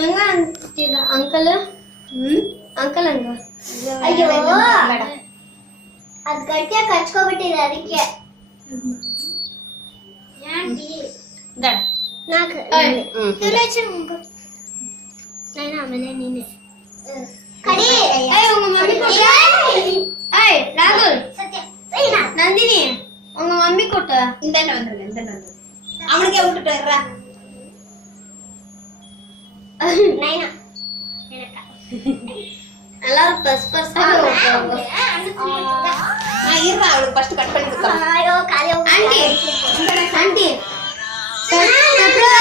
ಹೆಂಗ ಅಂತೀರ uncle? Uncle ಹಂಗ ಅಯ್ಯೋ ಅದ್ ಗಟ್ಟಿಯಾಗಿ ಕಚ್ಕೊಬಿಟ್ಟಿದೆ ಅದಕ್ಕೆ. ராகுல் நந்தினி உங்க மம்மி கூட்ட இந்த வந்துருங்க அவனுக்கே விட்டுட்டு வர்றா. எல்லாரும் பஸ் பஸ் இருறா அவளுக்கு ஃபர்ஸ்ட் கட் பண்ணி கொடுத்தா. ஐயோ காலியோ ஆண்டி ஆண்டி